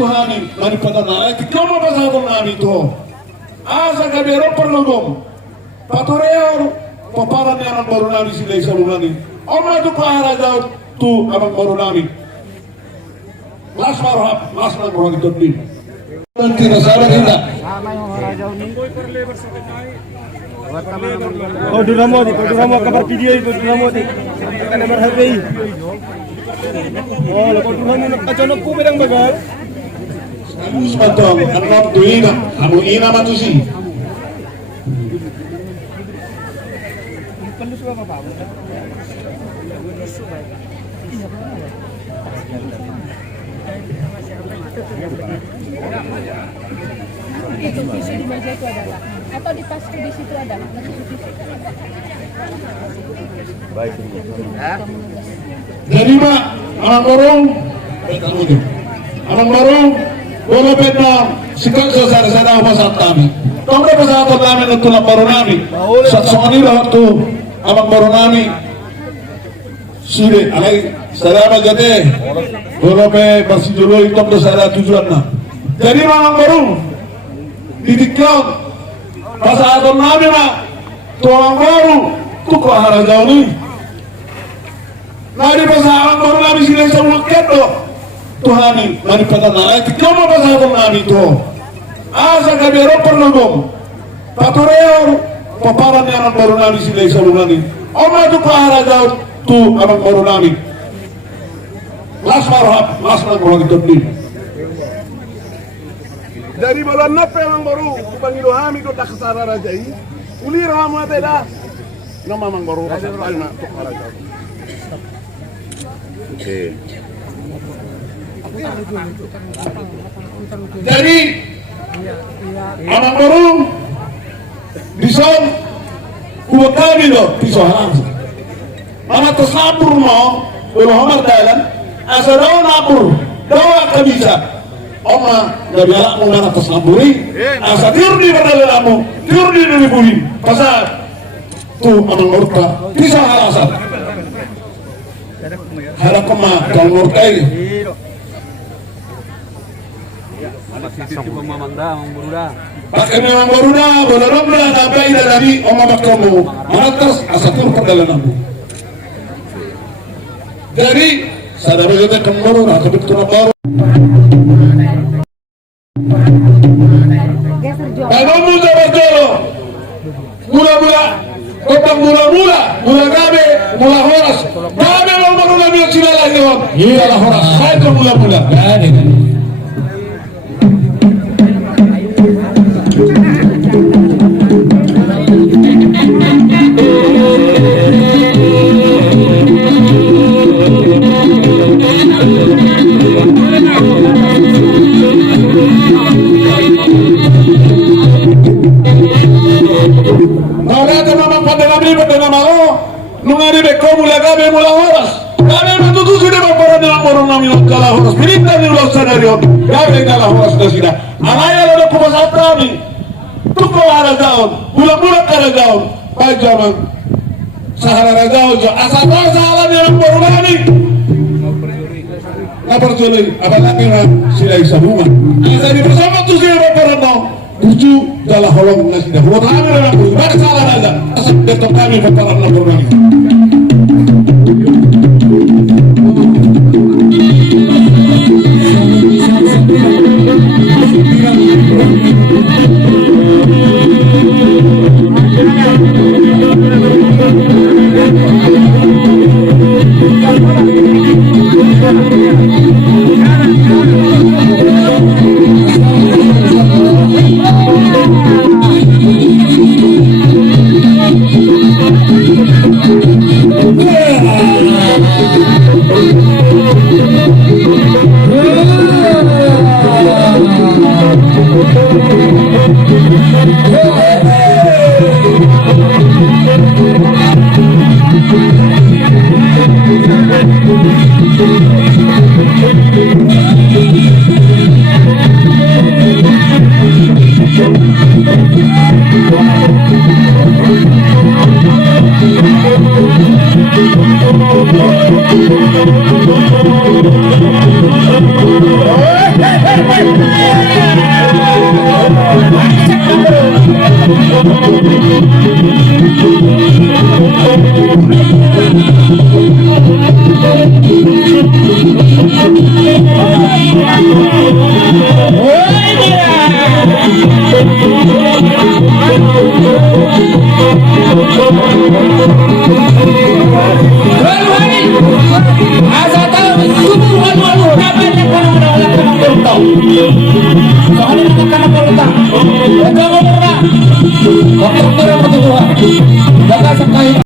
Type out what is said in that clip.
Tuhani daripada naik kama pasahon nami to asa kabero perlogom patoreo paparan yang baru nami silai salungani oma tu kahara jauh tu abang baru nami las marhab itu din nanti rasanya tidak Oh Duramo kabar video itu Duramo di kan nomor HP. Oh lepas Duramo nagkacanok ko birang bagal. Sebetulnya anak tu ina, kamu ina matusi. Itu tisu di meja itu adalah atau di tas di situ ada Baik. Jadi mak anak borong, anak borong, bola peta, sikap sesara apa saat kami. Kamu apa saat kami untuk baru nami. Saat soal ini waktu anak baru nami. Sudah, alai selama jadi bola pe bersih dulu itu bersara tujuan na. Jadi anak borong didiklat pas atom nabi mak tuang baru tuh kok harus jauh nih nari pas atom baru nabi silai sama kedo Tuhani daripada naik kama pas atom nabi to asa kabero perlogom patoreo paparan yang baru nabi silai salungani oma tuh kok harus jauh tuh abang baru nabi las marhab itu din dari bulan Napa yang baru panggil kami tu tak kesara rajai uli rahmat dah nama mang baru kasar palma tu raja Oke. jadi abang baru bisa buat kami loh bisa langsung mana tersabur mau kalau hamar dalam asal nabur doa kebisa Oma dari anak mengana tersamburi, asa tirdi pada lelamu, tirdi dari buli, pasal tu amang murka, bisa halasan. Harap kema kalau murkai. Pakai memang baruda, bolaromda, nabai dari oma bakamu, manatas asa tur pada lelamu. Jadi sadar juga kemuru, atau betul baru. Kalau muda berjolo, mula-mula, topang mula-mula, mula gabe, mula horas, gabe lo baru nabi sila lagi wak, iya lah horas, saya tu mula-mula. Nungari beko mula gabe mula horas. Gabe betutu sudah baparan yang baru nami kalah horas. Pilihkan di luar scenario. Gabe kalah horas sudah. Anaya lo dapat pasal kami. Tuko ada daun. Mula-mula ada daun. Pajaman. Sahara daun. Asal tahu salah yang baru nami. Lapor jeli. Apalagi silai sabungan. Asal di bersama tu sudah baparan dong. Tuju dalam holong nasi dah. Buat kami dalam bulu. Mana salah aja. Asal detok kami baparan lapor nami. Soalnya